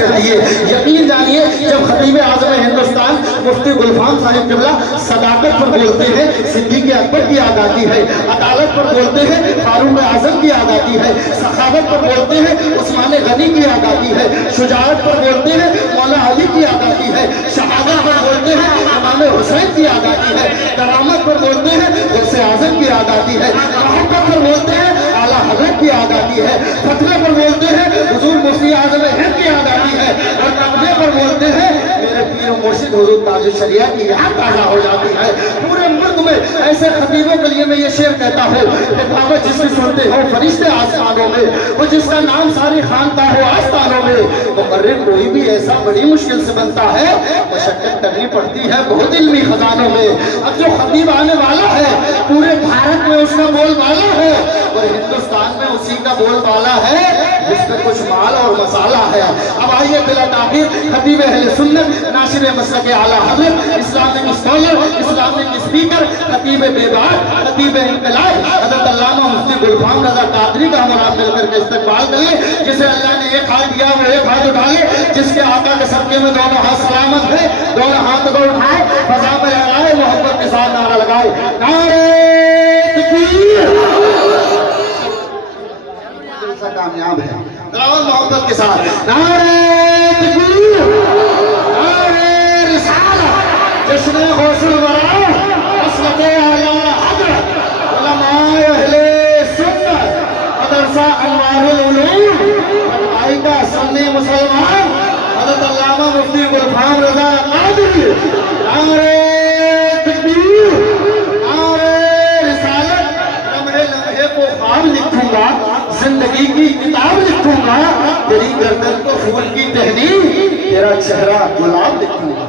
कर दिए। यकीन जानिए जब खतीब आज़म हिंदुस्तान मुफ्ती गुलफाम साहिब किबला सदाकत पर बोलते हैं, सिद्दीक़ अकबर की याद आती है। अदालत पर बोलते हैं, फारूक आज़म की याद आती है। सखावत पर बोलते हैं, उस्मान गनी की याद आती है। शुजाअत पर बोलते हैं, मौला अली की याद आती है। शहादत पर बोलते हैं, इमाम हुसैन की याद आती है। करामत पर बोलते हैं, गौसे आज़म की याद आती है। मोहब्बत पर बोलते हैं, आला हज़रत की याद आती है। फतवे पर बोलते हैं, हुजूर मुफ्ती आज़म हिंद की याद आती है। और नक़्बे पर बोलते हैं, मेरे पीर मुर्शिद हुजूर ताज शरिया की याद ताज़ा हो जाती है। पूरे मुल्क में ऐसे खतीबों के लिए मैं ये शेर कहता हूँ, किताबत जिसकी सुनते हो फरिश्ते आसमानों में, वो जिसका नाम सारी खानका हो आस्थानों में, मुकर्रिर कोई भी ऐसा बड़ी मुश्किल से बनता है, मशक्कत करनी पड़ती है बहुत इल्मी खजानों में। अब जो खतीब आने वाला है पूरे भारत में उसका बोलबाला है, और हिंदुस्तान में उसी का बोलबाला है जिसमें कुछ माल और मसाला है। अब आइए बिला ताखीर खतीब अहले सुन्नत, नासिर मसलक आला हज़रत, इस्लामिक स्कॉलर, इस्लामिक स्पीकर, खतीब बेबाक, खतीब इंकलाब हज़रत अल्लामा मुफ्ती गुलफाम रज़ा कादरी का हम आप मिलकर के इस्तकबाल करें। जिसे अल्लाह ने एक हाथ दिया वो एक हाथ उठा ले, जिसके आका के सबके में दोनों हाथ सलामत है, दोनों हाथ को उठाए, फज़ा में लगाए, मोहब्बत के साथ नारा लगाए, नारे तकबीर। कामयाब है मोहब्बत के साथ नारे तकबीर, नारे रिसालत, जश्न गौसुल वरा, मसलक आला हज़रत, उलमाए अहले सुन्नत, मदरसा अनवारुल उलूम, फरमाइदा सुन्नी मुसलमान हज़रत अल्लामा मुफ्ती गुलफाम रज़ा कादरी। नारे तकबीर, नारे रिसालत। लम्हे लम्हे को ख्वाब लिखूंगा, जिंदगी की किताब लिखूंगा, तेरी गर्दन को फूल की टहनी, तेरा चेहरा गुलाब लिखूंगा।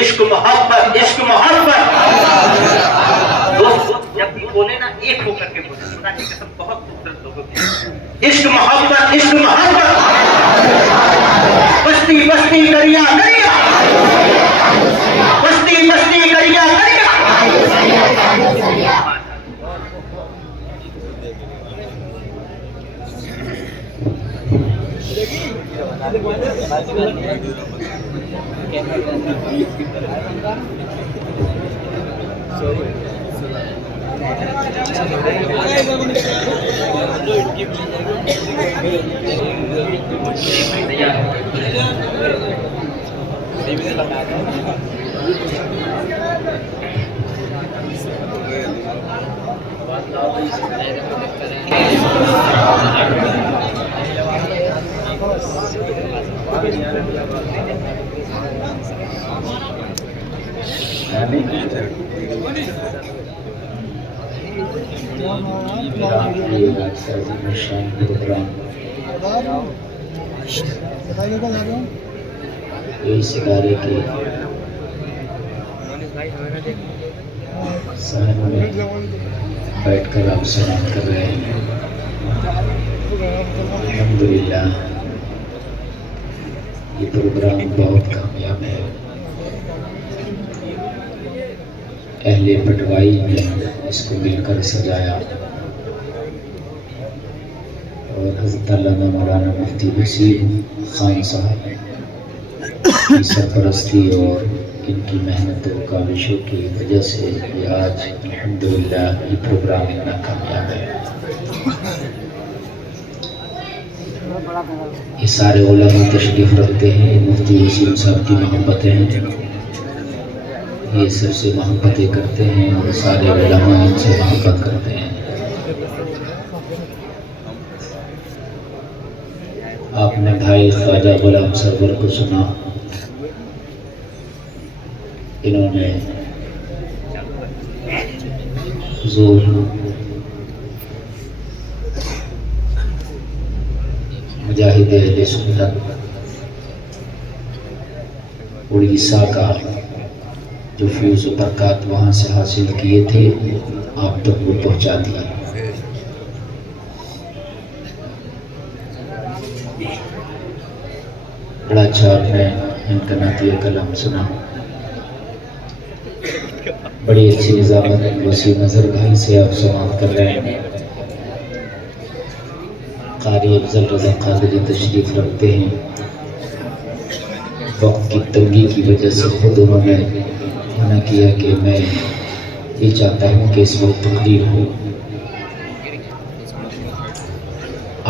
इश्क मोहब्बत, इश्क मोहब्बत। दोस्त जब भी बोले ना एक होकर के बोले, खुदा की कसम बहुत खूबसूरत लोगों की। इश्क मोहब्बत, इश्क मोहब्बत। बस्ती बस्ती करिया करिया, बस्ती बस्ती करिया करिया। यही सितारे के सहन में बैठकर आप सलाम कर रहे हैं। अल्हम्दुलिल्लाह ये प्रोग्राम बहुत कामयाब है। अहले पटवाई ने इसको मिलकर सजाया और हज़रत अल्लामा मौलाना मुफ्ती वसीम खान साहब की सरपरस्ती और इनकी मेहनत और काविशों की वजह से ये आज अल्हम्दुलिल्लाह ये प्रोग्राम इतना कामयाब है। ये सारे उलमा तशरीफ़ रखते हैं, मुफ्ती वसीम साहब की मोहब्बतें हैं, ये सबसे मोहब्बतें करते हैं और सारे उलमा इनसे मोहब्बत करते हैं। आपने भाई ख्वाजा गुलाम सरवर को सुना, इन्होंने हुजूर मुजाहिद अहले सुन्नत उड़ीसा का जो फ्यूज़ बरक़ात वहाँ से हासिल किए थे आप तक वो पहुँचा दिए। बड़ा अच्छा आपने इनका नातिया कलाम सुना, बड़ी अच्छी निज़ामत वसी नज़र भाई से आप समाप्त कर रहे हैं। कारी अफजल रज़ा कादरी तशरीफ़ रखते हैं। वक्त की तंगी की वजह से खुद उन्होंने मना किया कि मैं ये चाहता हूँ कि इस वक्त तकरीर हो।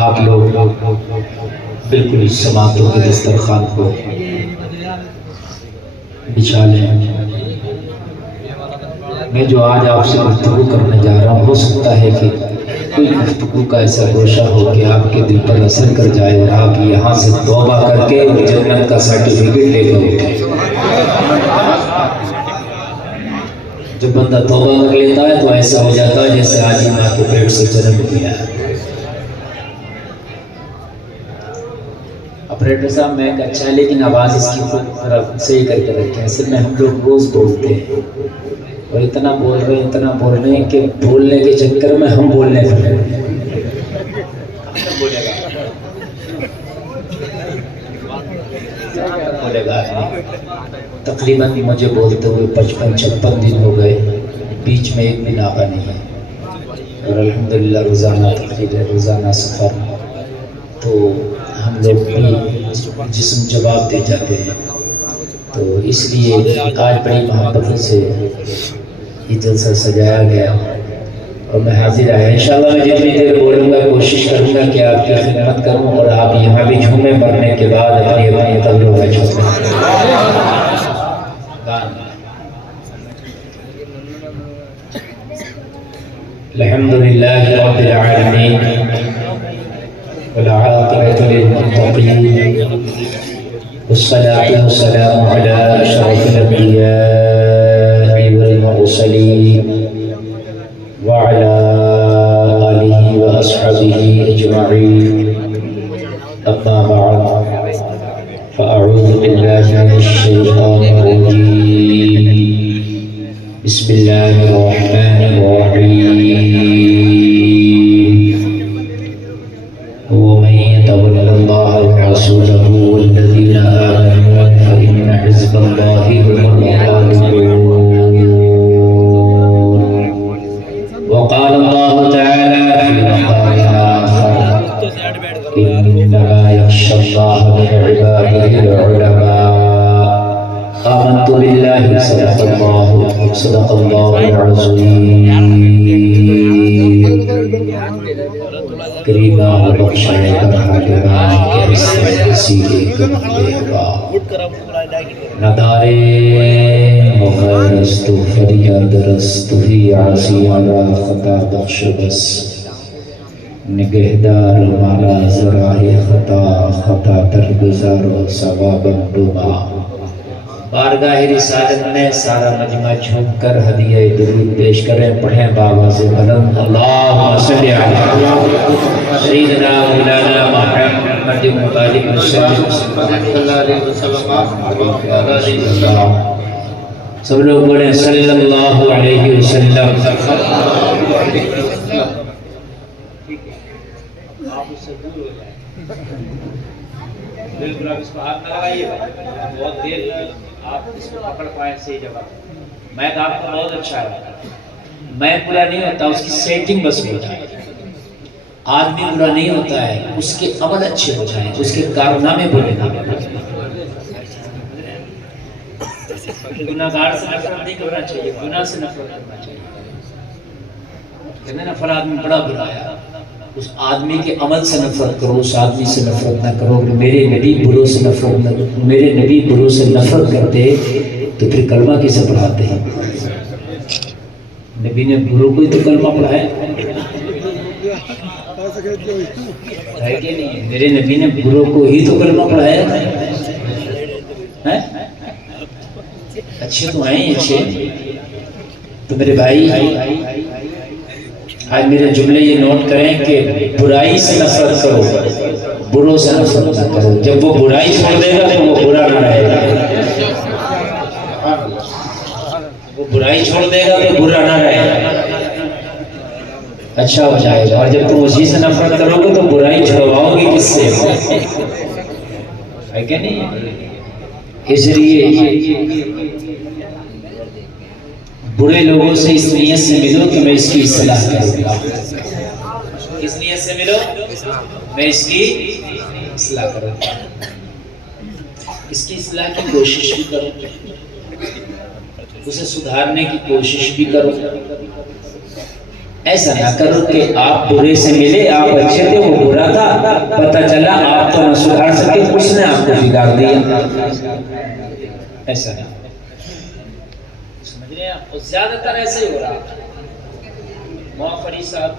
आप लोग बिल्कुल इस समातों के दस्तरखान को बिछा लें। मैं जो आज आपसे गुफ्तगू करने जा रहा हूँ, हो सकता है कि कोई गुफ्तगू का ऐसा गोशा हो कि आपके दिल पर असर कर जाए और आप यहाँ से तौबा करके जन्नत का सर्टिफिकेट लेकर उठे। जब बंदा तौबा कर लेता है तो ऐसा हो जाता है जैसे आज ही माँ के पेट से जन्म लिया है। ऑपरेटर साहब मैं अच्छा है लेकिन आवाज़ इसकी तरफ सही करके रखें। असल में हम लोग रोज़ बोलते हैं और इतना बोल रहे हैं कि बोलने के चक्कर में हम बोलने लगे। बोलेगा तकरीबन मुझे बोलते हुए 55-56 दिन हो गए, बीच में एक दिन आका नहीं है। और अल्हम्दुलिल्लाह रोज़ाना तकरीर, रोज़ाना सफ़र, तो हम लोग भी जिस्म जवाब दे जाते हैं। तो इसलिए आज बड़ी मोहब्बत से ये जलसा सजाया गया और मैं हाजिर आया। इंशाल्लाह मैं जितनी देर बोलूँगा कोशिश करूँगा कि आपकी खिदमत करूँ और आप यहाँ भी झूमे, मरने के बाद अपनी अपनी कब्रों में झूमें। अल्हम्दुलिल्लाहि रब्बिल आलमीन वल आक़िबतु लिल मुत्तक़ीन वस्सलातु वस्सलामु अला अशरफिल अंबिया'i वल मुरसलीन व अला आलिहि व अस्हाबिहि अजमईन। अम्मा बअद फ़अऊज़ु बिल्लाहि मिनश शैतानिर रजीम। बिस्मिल्लाहिर रहमानिर रहीम। वमन यतवल्लल्लाह व रसूलहु वल्लज़ीना आमनू फ़इन्न हिज़्बल्लाहि हुमुल गालिबून। वक़ाल अल्लाहु तआला फ़ी मक़ामिन आख़र इन्नमा यख़्शल्लाह मिन इबादिहिल उलमा। आमन्तु बिल्लाहि सदक़ल्लाहुल अज़ीम। करीमा बख्शाए बरहादिरान के वसीले कमलेगा नदारे मुग़रस्तु फरियाद रस्तु ही आसियाना खता बख्श बस निगहदार माला ज़राए खता दरगुज़ार सवाबन दुआ। बारगाह रिसालत में सारा मजमा झुक कर हदिया दुरूद पेश करें। पढ़ें बाबा से बुलंद अल्लाहुम्मा सल्लि अला सय्यिदिना मौलाना मुहम्मद सब लोग बोलें सल्लल्लाहु अलैहि वसल्लम। बिल्कुल आप इसको हाथ न लगाइए, बहुत देर आप इसको पकड़ पाए सही जगह। मैं तो आपको बहुत अच्छा है, मैं पूरा नहीं होता, उसकी सेटिंग बस हो जाए। आदमी पूरा नहीं होता है, उसके अमल अच्छे हो जाए, उसके कारनामे बुरे ना हो। गुनाहगार से नफरत नहीं करना चाहिए, गुनाह से नफरत करना चाहिए। कहते ना फला आदमी बड़ा बुरा है, उस आदमी के अमल से नफरत करो, उस आदमी से नफरत ना करो। मेरे नबी बुरों से नफरत न, मेरे नबी बुरों से नफरत करते तो फिर कलमा किसे पढ़ाते हैं? नबी ने बुरों को ही तो कलमा पढ़ाया है कि नहीं? मेरे नबी ने बुरों को ही तो कलमा पढ़ाया है। अच्छे तो हैं अच्छे। तो मेरे भाई आज मेरे जुमले ये नोट करें कि बुराई से नफरत करो, बुरों से नफरत ना करो। जब वो बुराई छोड़ देगा तो वो बुरा ना रहेगा, वो बुराई छोड़ देगा तो बुरा ना रहेगा, अच्छा हो जाएगा। और जब तुम उसी से नफरत करोगे तो बुराई छुड़वाओगे किससे? है क्या नहीं? इसलिए बुरे लोगों से इस नीयत से मिलो कि मैं इसकी इस्लाह करूंगा। इस नीयत से मिलो मैं इसकी इस्लाह करूँ, इसकी इस्लाह की कोशिश भी करूँ, उसे सुधारने की कोशिश भी करूँ। ऐसा ना करो कि आप बुरे से मिले, आप अच्छे थे, वो बुरा था, पता चला आप तो न सुधार सके, उसने आपको बिगाड़ दिया। ऐसा नहीं, समझ रहे हैं आप? ज्यादातर ऐसे ही हो रहा। मुआफरी साहब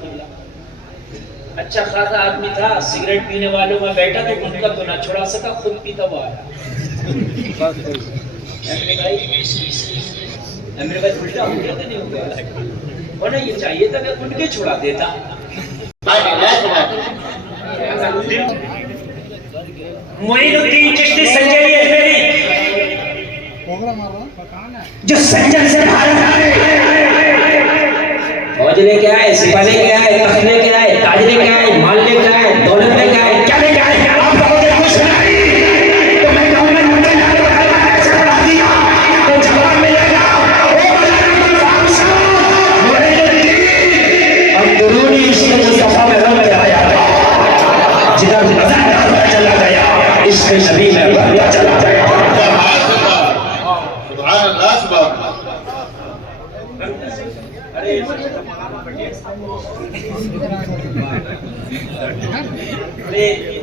अच्छा खासा आदमी था, सिगरेट पीने वालों में बैठा तो उनका तो ना छुड़ा सका, खुद पीता हुआ आया। मेरे भाई उल्टा हो गया, नहीं हो गया, होना ये चाहिए था, मैं उनके छुड़ा देता। मोइनुद्दीन चिश्ती संजय जो संजय से भारत आए, फौज लेके आए, सिपाही लेके आए, तख्त लेके आए, ताज लेके आए, माल लेके आए, दौलत लेके आए, क्या लेके आए? आप लोगों ने कुछ नहीं, तो मैं कहूँगा मुझे ना ऐसे बढ़ा दिया तो जवाब मिलेगा। अंदरूनी इश्क मुस्तफा में रंग आया, जिधर मजा चला गया, इश्क नबी में बढ़ता चला गया। अरे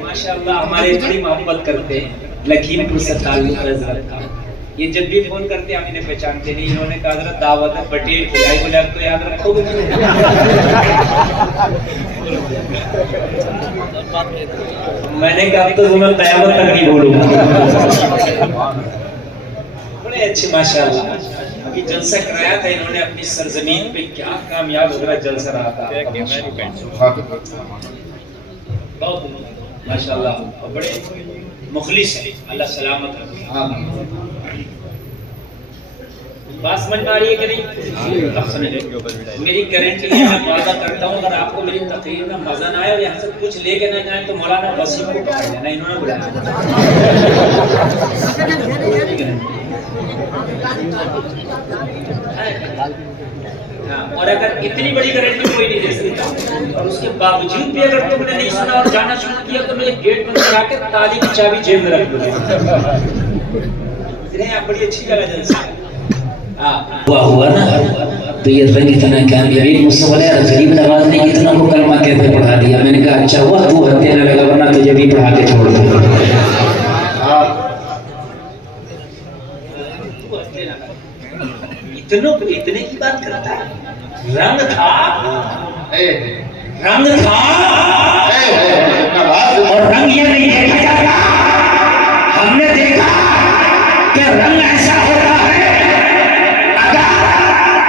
माशाअल्लाह, हमारे बड़ी मोहब्बत करते हैं, लखीमपुर से ताल्लुक है हज़रत का। ये जब भी फोन करते हैं हम इन्हें पहचानते नहीं। इन्होंने कहा हज़रत दावत है, पटेल खिलाई, बोले अब तो याद रखोगे। मैंने कहा अब तो मैं क़यामत तक नहीं भूलूंगा। बड़े अच्छे माशाअल्लाह। अभी जलसा कराया था इन्होंने अपनी सरजमीन पे, क्या कामयाब वगैरह जलसा रहा था। बहुत माशाअल्लाह, बड़े मुखलिस है, अल्लाह सलामत रखे। बात समझ में आ रही है कि नहीं? मेरी गारंटी है, मैं वादा करता हूँ, अगर आपको मेरी तकरीर में मजा ना आए और यहाँ से कुछ लेके ना जाए तो मौलाना वसीम को पकड़ लेना, इन्होंने बुलाया। और अगर इतनी बड़ी गारंटी कोई नहीं दे सकता, और उसके बावजूद भी अगर तुमने नहीं सुना और जाना शुरू किया तो मैं गेट बंद करा के ताली की चाबी जेब में रख दूंगा। बड़ी अच्छी जगह जलसा हुआ ना, तो ये रंग इतना कामयाबी मुझसे बोले यार गरीब नवाज ने इतना को कलमा कैसे पढ़ा दिया। मैंने कहा अच्छा हुआ तू हत्या न लगा, वरना तुझे भी पढ़ा के छोड़ दूंगा। इतने की बात करता है। रंग था, रंग था, और रंग ये नहीं देखा जाता। हमने देखा कि रंग ऐसा होता है, अगर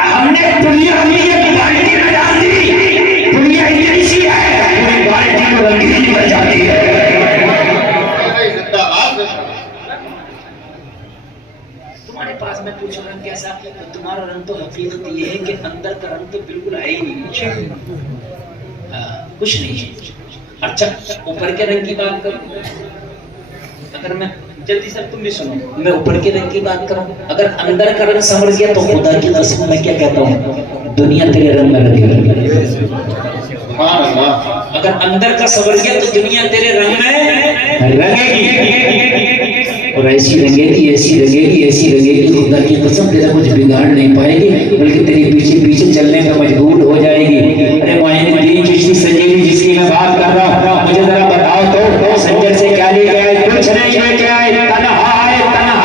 हमने दुनिया में ये बाल्टी में डाल दी, दुनिया इतनी सी है, पूरी बाल्टी में रंगीन बन जाती है। तुम्हारे पास मैं पूछूं रंग कैसा, तो तुम्हारा रंग तो हकीकत ये है कि अंदर का रंग तो बिल्कुल है ही नहीं, कुछ नहीं है। अच्छा ऊपर के रंग की बात करूं, अगर मैं जल्दी से तुम भी सुनो, मैं ऊपर के रंग की बात करूं, अगर अंदर का रंग समझ गया तो खुदा की कसम मैं क्या कहता हूँ, दुनिया तेरे रंग में लगेगी। अगर अंदर का समझ गया तो दुनिया तेरे रंग में लगेगी, और ऐसी रंगेगी, ऐसी रंगेगी, ऐसी रंगेगी, खुदा की कसम तेरा कुछ बिगाड़ नहीं पाएगी, बल्कि तेरे पीछे पीछे चलने में मजबूर हो जाएगी। अरे मोइनुद्दीन चिश्ती संजय जिसकी मैं बात कर रहा हूँ, मुझे जरा बताओ तो संजय से क्या लेके आए? कुछ नहीं लेके आए, तन्हा है, तन्हा।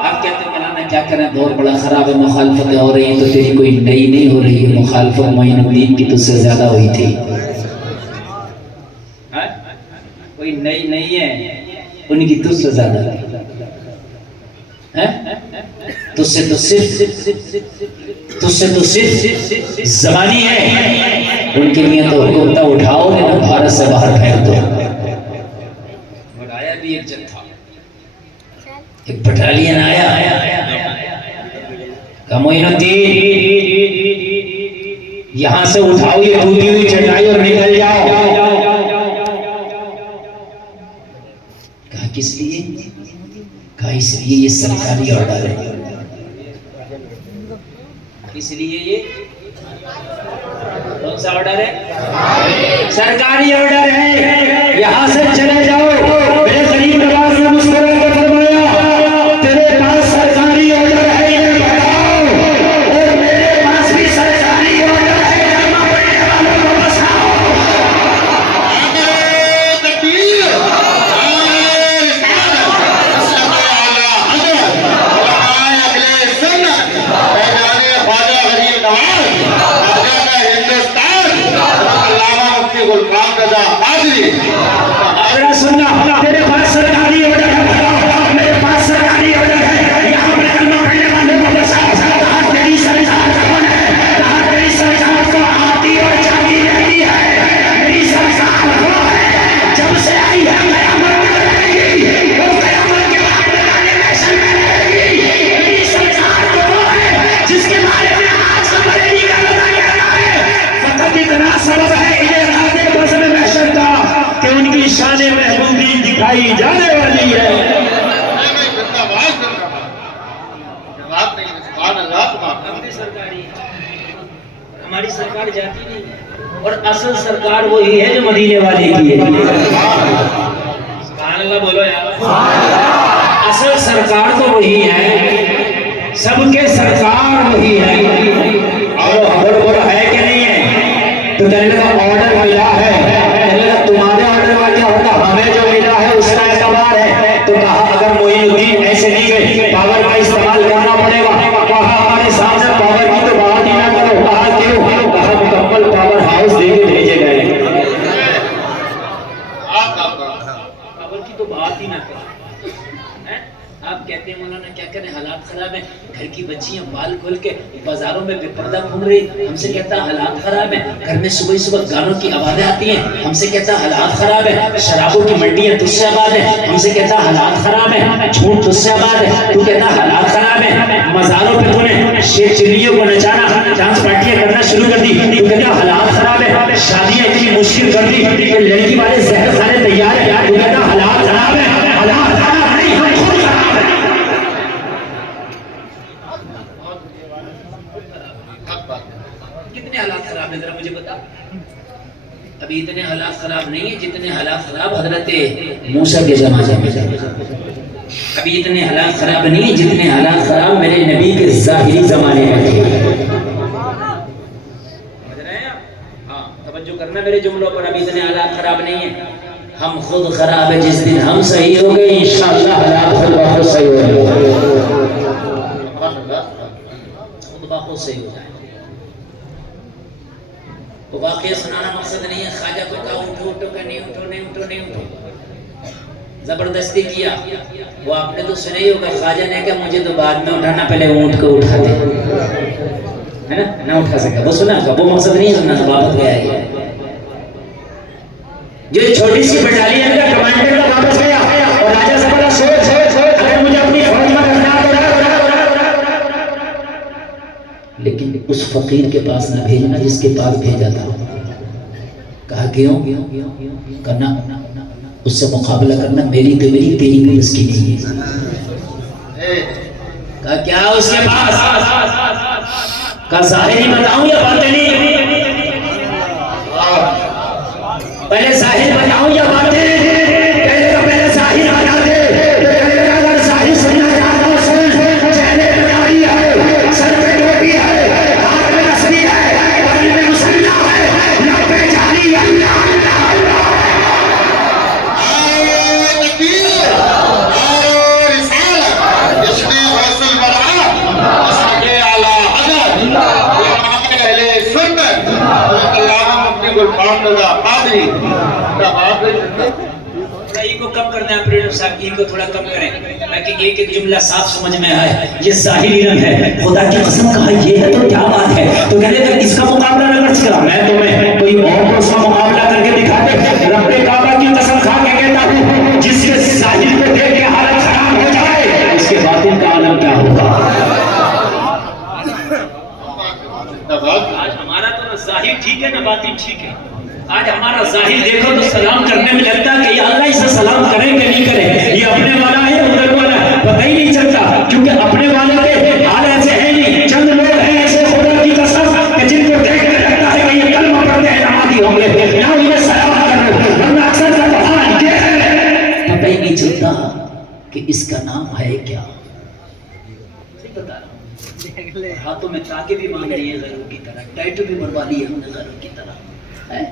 अब कहते मौलाना क्या करें, दौर बड़ा खराब है, मुखालफतें हो रही हैं, तो तेरी कोई नई नहीं हो रही है, मुखालफत मोइनुद्दीन की तुझसे ज्यादा हुई थी। कोई नई नहीं है, उनकी तुझसे ज्यादा है। तुझसे तो सिर्फ ज़मानी है, उनके लिए तो हुक्म था उठाओ ना भारत से बाहर फेंक दो। आया भी एक जन था, एक बटालियन आया, मोइनुद्दीन यहाँ से उठाओ ये टूटी हुई चटाई और निकल जाओ। कहा किस लिए? कहा इसलिए ये सरकारी ऑर्डर है। इसलिए ये कौन सा ऑर्डर है? सरकारी ऑर्डर है, यहाँ से चले जाओ। मेरे गरीब नवाज ने मुस्कुरा के फरमाया तेरे पास सरकारी ऑर्डर है ये बताओ, और मेरे पास भी सरकारी ऑर्डर है, कलमा पढ़ने वालों को बसाओ। सुनना, तेरे पास सरकारी ऑर्डर है बताओ, मेरे पास सरकारी ऑर्डर है, यहाँ पर कलमा पढ़ने वालों को बसाओ। कहा तेरी सरकार कौन है? कहा तेरी सरकार तो आती और जाती रहती है, मेरी सरकार वो है जब से आई है कयामत तक रहेगी, वो कयामत के बाद बनाने नेशन में रहेगी। मेरी सरकार तो वो है जिसके बारे में आज बरेली का लगा कहता है फकत इतना सबब है इन्हें राधे बज़्म महशर का कि उनकी शान महबूबी दिखाई जाने वाली है। हमारी सरकार जाती नहीं है, और असल सरकार वही है जो मदीने वाले की है। सुभान अल्लाह बोलो यार। असल सरकार तो वही है, सबके सरकार वही है। और है कि नहीं है? तो कहने का ऑर्डर मिला है, तुम्हारे ऑर्डर में क्या होता, हमें जो मिला है उसका एतबार है। तो कहा अगर मोइनुद्दीन ऐसे नहीं गए पावर का इस्तेमाल करना पड़ेगा। कहा हमारे सामने पावर की तो बात ही ना करो। कहा क्यों? कहा मुकम्मल पावर हाउस देके भेजे गए, पावर की तो बात ही ना करो। आप कहते हैं मौलाना क्या करें, हालात खराब है, घर की बच्चियां बाल खोल के बाजारों में बेपर्दा घूम रही, हमसे कहता हालात खराब है। घर में सुबह सुबह गानों की आवाजें आती हैं, हमसे कहता हालात खराब है। शराबों की मंडियां तुझसे आबाद है, हमसे कहता हालात खराब है। झूठ तुझसे आबाद है, तू कहता हालात खराब है। मजारों पे तूने शेर चिड़ियों को नचाना, डांस पार्टियां करना शुरू कर दी, तू कहता हालात खराब है। शादियां इतनी मुश्किल कर दी कि लड़की वाले जहर खाने तैयार है, तू कहता हालात खराब है। हालात खराब नहीं, हम खुद खराब है। कितने हालात खराब है जरा मुझे बता। अभी इतने हालात खराब नहीं है जितने हालात खराब हजरत मूसा के जमाने में। अभी इतने हालात खराब नहीं है जितने हालात खराब मेरे नबी के ज़ाहिरी जमाने में थे। समझ रहे हैं आप? हाँ, तवज्जो करना मेरे जुमलों पर। अभी इतने हालात खराब नहीं है, हम खुद खराब है। जिस दिन हम सही हो गए इंशाअल्लाह हालात खुद ब खुद सही हो जाएंगे, खुद ब खुद सही हो जाएंगे। वो वाक़या सुनाना मकसद नहीं है। ख्वाजा को कहा उठो उठो, का नहीं उठो, नहीं उठो, नहीं उठो, जबरदस्ती किया। वो आपने तो सुना ही होगा, ख्वाजा ने कहा मुझे तो बाद में उठाना, पहले ऊँट को उठा दे, है ना, ना उठा सका। वो सुना का वो मकसद नहीं है सुनना, वापस गया है। जो छोटी सी बटालियन का कमांडर का वापस गया और राजा से बोला सोच अगर मुझे अपनी फौज में रखना तो, लेकिन उस फकीर के पास ना भेजना जिसके पास भेजा था। कहा क्यों? करना उससे मुकाबला करना मेरी तेरी कोई उसकी नहीं है। कहा क्या उसके पास? कहा ज़ाहिरी बताऊं या बातिनी? पहले ज़ाहिर बताऊं या बातिन? पहले ज़ाहिर बता दे। अगर ज़ाहिर सुनना चाहता हूं सुन। चेहरे पे दाढ़ी है, सर पे टोपी है, हाथ में रस्सी है, बगल में मुसल्ला है, लब पे जाली है। को कम करना है, प्रेम साहब इनको थोड़ा कम करें ताकि एक एक जुमला साफ समझ में आए। ये ज़ाहिरी इल्म है, खुदा की कसम कहा ये है तो क्या बात है। तो कहते थे इसका मुकाबला न कर सकता, मैं तुम्हें कोई और को उसका मुकाबला करके दिखा दे। रब्बे काबा की कसम खा के कहता हूँ जिसके ज़ाहिर को देख के हालत खराब हो जाए उसके बातिन का आलम क्या होगा। आज हमारा तो ज़ाहिर ठीक है ना बातिन ठीक है। आज हमारा ज़ाहिर देखो तो सलाम करने में लगता है कि या अल्लाह इसे सलाम करें कि नहीं करें, ये अपने वाला है उधर वाला है, पता ही नहीं चलता। क्योंकि अपने वाले के हाल ऐसे है नहीं। चंद लोग हैं ऐसे खुदा की कसम कि जिनको देख कर लगता है कि ये कलमा ही नहीं चलता कि इसका नाम है क्या। सही बता रहा हूँ। हाथों में ताके भी मांग रही है गैरों की तरह, टैटू भी बनवा लिए हमने गैरों की तरह है।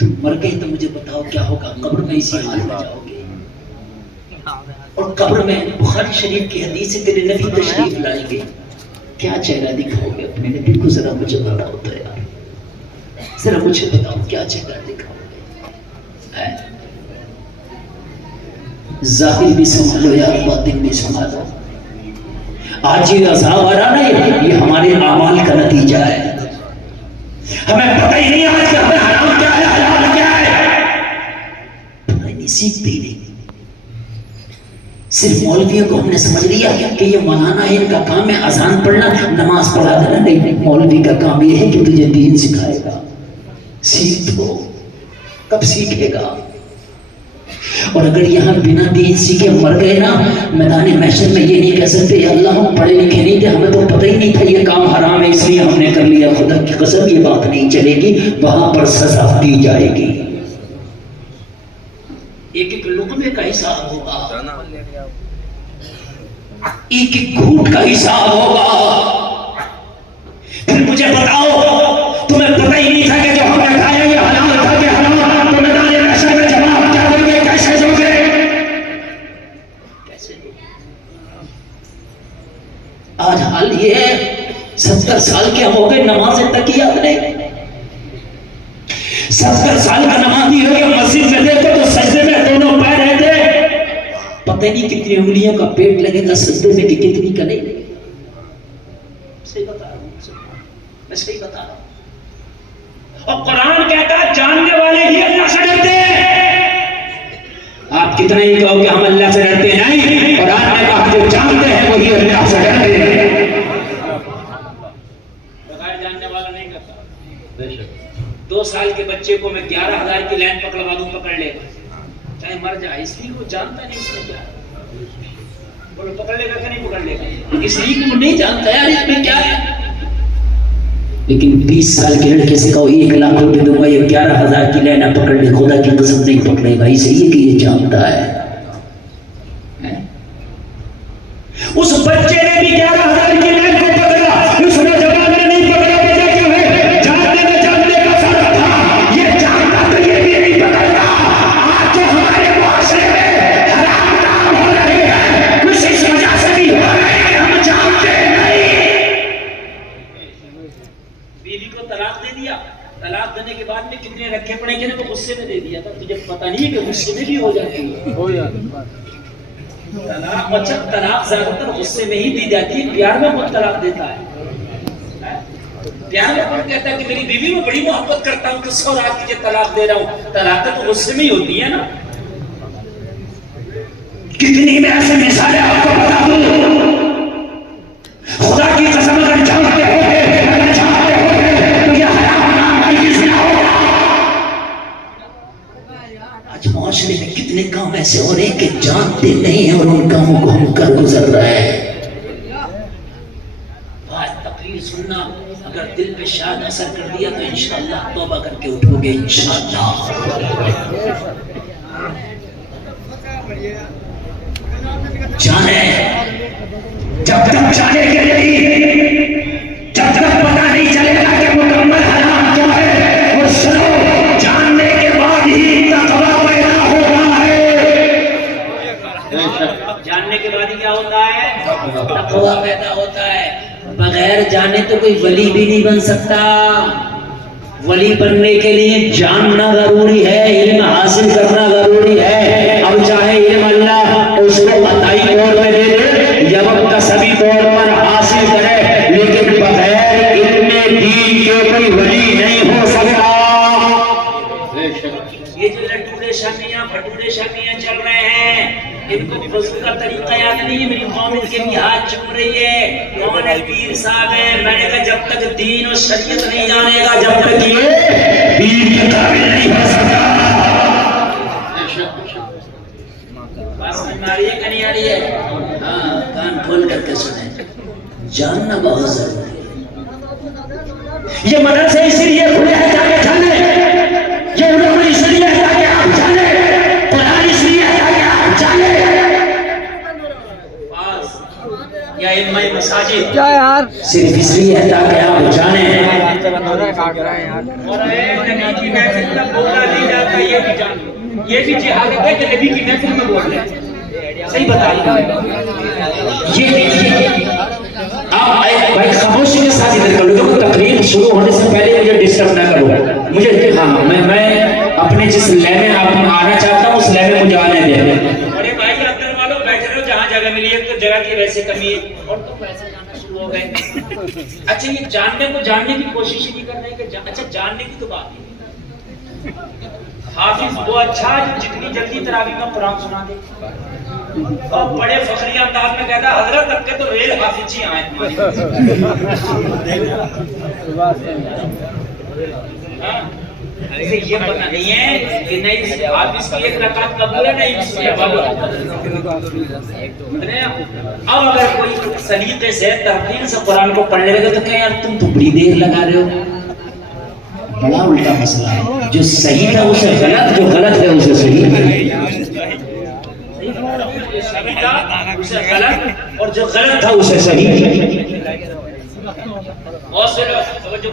तुम मर गई तो मुझे बताओ क्या होगा, कब्र में इसी हाल में जाओगे। और कब्र में बुखारी शरीफ की हदीस से तेरे नबी तशरीफ लाएंगे, क्या चेहरा दिखाओगे अपने नबी को, जरा मुझे बताओ तो यार, जरा मुझे बताओ क्या चेहरा दिखाओगे है? जाहिर भी समझ लो यार, बातिन भी समझ लो। आज ये अज़ाब आ रहा नहीं, ये हमारे आमाल का नतीजा है। हमें पता ही नहीं आज का हमें हराम क्या है, हलाल क्या है, पता ही नहीं, सीखते ही नहीं। सिर्फ मौलवियों को हमने समझ लिया कि ये मौलाना है, इनका काम है अजान पढ़ना, नमाज पढ़ा देना। नहीं, मौलवी का काम ये है कि तुझे दीन सिखाएगा। सीख तो कब सीखेगा? और अगर यहाँ बिना दीन सीखे मर गए ना, मैदान महशर में ये नहीं कह सकते अल्लाह हम पढ़े लिखे नहीं थे, हमें तो पता ही नहीं था ये काम हराम है इसलिए हमने कर लिया। खुदा की कसम ये बात नहीं चलेगी, वहां पर सजा दी जाएगी। एक एक लुक़मे का हिसाब होगा, एक एक घूंट का हिसाब होगा। फिर मुझे बताओ, तुम्हें पता ही नहीं था कि जो हमने खाया ये हलाल था कि हराम, तो मैदान महशर में जवाब क्या दोगे, कैसे दोगे, कैसे दोगे? आज हाल ये है, 70 साल के हम हो गए, नमाज़ें तक याद नहीं। 70 साल का नमाज़ी हो गया, मस्जिद में देखो तो सजदे में दोनों पैर रहते, पता नहीं कितनी उंगलियों का पेट लगेगा सजदे में कि कितनी का नहीं लगेगा। सही बता रहा हूँ, मैं सही बता रहा हूँ। और कुरान कहता है जानने वाले ही अल्लाह से डरते हैं। आप कितना ही कहो कि हम अल्लाह से डरते नहीं, कुरान ने कहा जो जानते हैं वही अल्लाह से डरते हैं। बगैर जानने वाला नहीं करता। 2 साल के बच्चे को मैं 11,000 की लाइन पकड़वा दूं, पकड़ लेगा चाहे मर जाए, इसलिए वो जानता नहीं इसमें क्या है। बोलो पकड़ लेगा कि नहीं पकड़ लेगा, इसलिए वो नहीं जानता यार इसमें क्या है। लेकिन 20 साल के लड़के से कहो 1 लाख रुपए दूंगा, ये 11,000 की लाइन पकड़ ले, खुदा की कसम नहीं पकड़ेगा, इसलिए कि ये जानता है। उस बच्चे ने भी 11,000 की लाइन को पकड़ा, उसने जवाब में नहीं पकड़ा, वजह क्यों है? जानने में जानने का फर्क था, ये जानता तो ये भी नहीं पकड़ता। आज जो हमारे मुआशरे में हराम काम हो रहे हैं, कुछ इस वजह से भी हो रहे हैं, हम जानते नहीं। बीवी को तलाक दे दिया, तलाक देने के बाद में कितने रखे पड़े कि तो गुस्से में दे दिया था, तुझे पता नहीं है कि गुस्से में भी हो जाती है। हो जाती तलाक, बच्चा तलाक ज्यादातर गुस्से में ही दी जाती है, प्यार में कौन तलाक देता है? प्यार में कौन कहता है कि मेरी बीवी में बड़ी मोहब्बत करता हूँ तो 100 रात तुझे तलाक दे रहा हूँ? तलाक तो गुस्से में ही होती है ना। कितनी मैं ऐसे मिसालें आपको बता दूं, खुदा की कसम अगर जानते हो तो ये हराम नाम हरगिज़ ना होगा। आज मुआशरे में कितने काम ऐसे हो रहे हैं कि जानते नहीं है और उन कामों को हम कर गुजर रहे हैं। आज तकरीर सुनना अगर दिल पे शायद असर कर दिया तो इंशाअल्लाह तौबा करके उठोगे इंशाअल्लाह। जाने जब तक जानेंगे नहीं, जब तक पता नहीं चलेगा कि मुकम्मल हराम क्या है, और सुनो जानने के बाद ही तकवा पैदा होता है। जानने के बाद ही क्या होता है? तकवा पैदा होता है। बगैर जाने तो कोई वली भी नहीं बन सकता। वली बनने के लिए जानना जरूरी है, इल्म हासिल करना जरूरी है। अब चाहे इल्म अल्लाह उसको अताई तौर में दे दे या वक्त सभी तौर पर हासिल करे, लेकिन बगैर इल्म दीन के कोई वली नहीं हो सकता। ये जो लड्डूरे शामियां भटूरे शामियां चल रहे हैं, इनको वज़ू का तरीका याद नहीं है। मेरी कौम इनके भी हाथ चूम रही है, कौन है पीर साहब है। मैंने कहा जब तक दीन और शरीयत नहीं जानेगा, जब तक ये दीन के काबिल नहीं हो सकता। बात समझ में आ रही है कि नहीं आ रही है? हाँ, कान खोल करके सुने, जानना बहुत जरूरी है। ये मदरसे इसलिए खुले हैं ताकि जाने, ये उलमा इसलिए है ताकि आप जाने, कुरान इसलिए है ताकि आप अइम्मा मसाजिद क्या यार सिर्फ इसलिए है ताकि आप जाने काट रहा है यार। और नबी की महफिल में बोला नहीं जाता, ये भी जान लो। ये भी जिहाद है कि नबी की महफिल में बोल रहे हैं। सही बताइए ये आप भाई खामोशी के साथ इधर कर लो, देखो तकरीर शुरू होने से पहले मुझे डिस्टर्ब ना करो। मुझे हाँ मैं अपने जिस लय में आप आना चाहता हूँ उस लय में मुझे आने दे। अरे भाई अंदर वालों बैठे रहो, जहाँ जगह मिली है तो जगह की वैसे कमी है और तो पैसे जाना शुरू हो गए। अच्छा ये जानने की कोशिश ही नहीं कर रहे कि अच्छा जानने की तो बात है। हाफिज वो अच्छा जितनी जल्दी तरावी का कुरान सुना दे और बड़े फखरी अंदाज में कहता हजरत तक के तो रेल हाफिज ही आए ये पता नहीं है कि नहीं हाफिज की एक रकात कबूल है नहीं इसमें अब अगर कोई सलीके से तरतीब से कुरान को पढ़ने लगे तो क्या यार तुम तो बड़ी देर लगा रहे हो। बड़ा उल्टा मसला है, जो सही था उसे गलत, जो गलत है उसे सही। उसे गलत और जो गलत था उसे सही। और से जो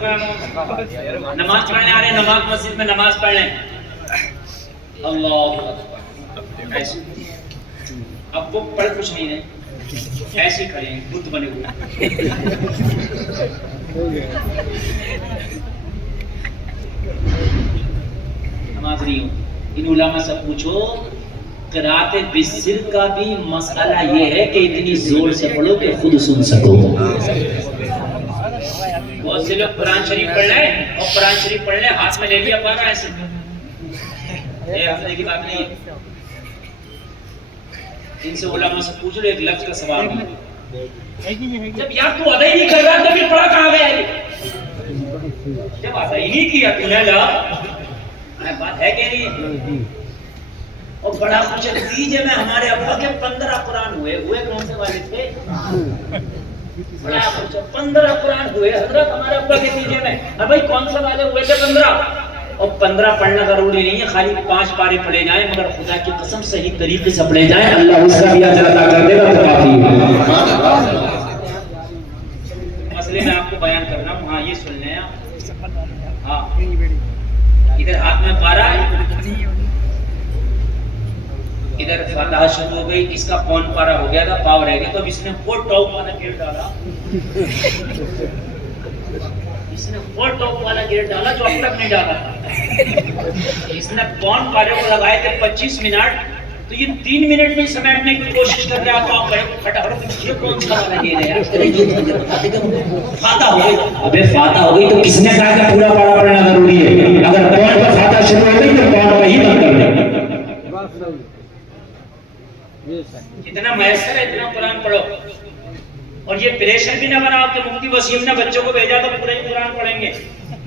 नमाज पढ़ने आ रहे हैं, नमाज मस्जिद में नमाज पढ़ लें। अल्लाह ऐसे अब वो पढ़ कुछ नहीं रहे, ऐसे खड़े हैं बुद्ध बने हुए। नमाज नहीं हो। इन उलामा से पूछो क़िराअत बिस्सिर का भी मसला ये है कि इतनी जोर से पढ़ो कि खुद सुन सको। बहुत से लोग कुरान शरीफ पढ़ रहे हैं और कुरान शरीफ पढ़ रहे हाथ में ले लिया पा रहा है ऐसे, ये हफ्ते की बात नहीं है। इनसे उलामा से पूछ लो, एक लफ्ज का सवाल नहीं। जब यार तू अदा ही नहीं कर रहा तो फिर पढ़ा कहाँ गया है? जब अदा ही नहीं किया तूने ला बात है कि नहीं। और बड़ा कुछ नतीजे में हमारे अब्बा के 15 कुरान हुए कौन से वाले थे? बड़ा कुछ 15 कुरान हुए हजरत हमारे अब्बा के नतीजे में। अब भाई कौन से वाले हुए थे 15? और 15 पढ़ना जरूरी नहीं है, खाली 5 पारे पढ़े जाएं मगर खुदा की कसम सही तरीके से पढ़े जाएं, अल्लाह उसका भी अजर अता कर देगा तो काफी है। मसले में आपको बयान कर रहा हूँ। हाँ ये सुन लें आप। हाँ इधर हाथ में पारा, इधर फतह शुरू हो गई, इसका पौन पारा हो गया था, पाव रह गया तो अब इसने 4 टॉप वाला गेट डाला। इसने 4 टॉप वाला गेट डाला जो अब तक नहीं डाला था। इसने पौन पारे को लगाए थे 25 मिनट, तो ये 3 मिनट में समेटने की कोशिश कर रहा था। आप फटाफट ये कौन सा वाला गेट है यार? फाता हो गई। अबे फाता हो गई तो किसने कहा कि पूरा पारा पढ़ना जरूरी है? अगर पौन पर फाता शुरू हो गई तो पौन पर ही बंद कर दे। जितना मैसर है इतना कुरान पढ़ो। और ये प्रेशर भी ना बनाओ कि मुफ्ती वसीम ने बच्चों को भेजा तो पूरा ही कुरान पढ़ेंगे।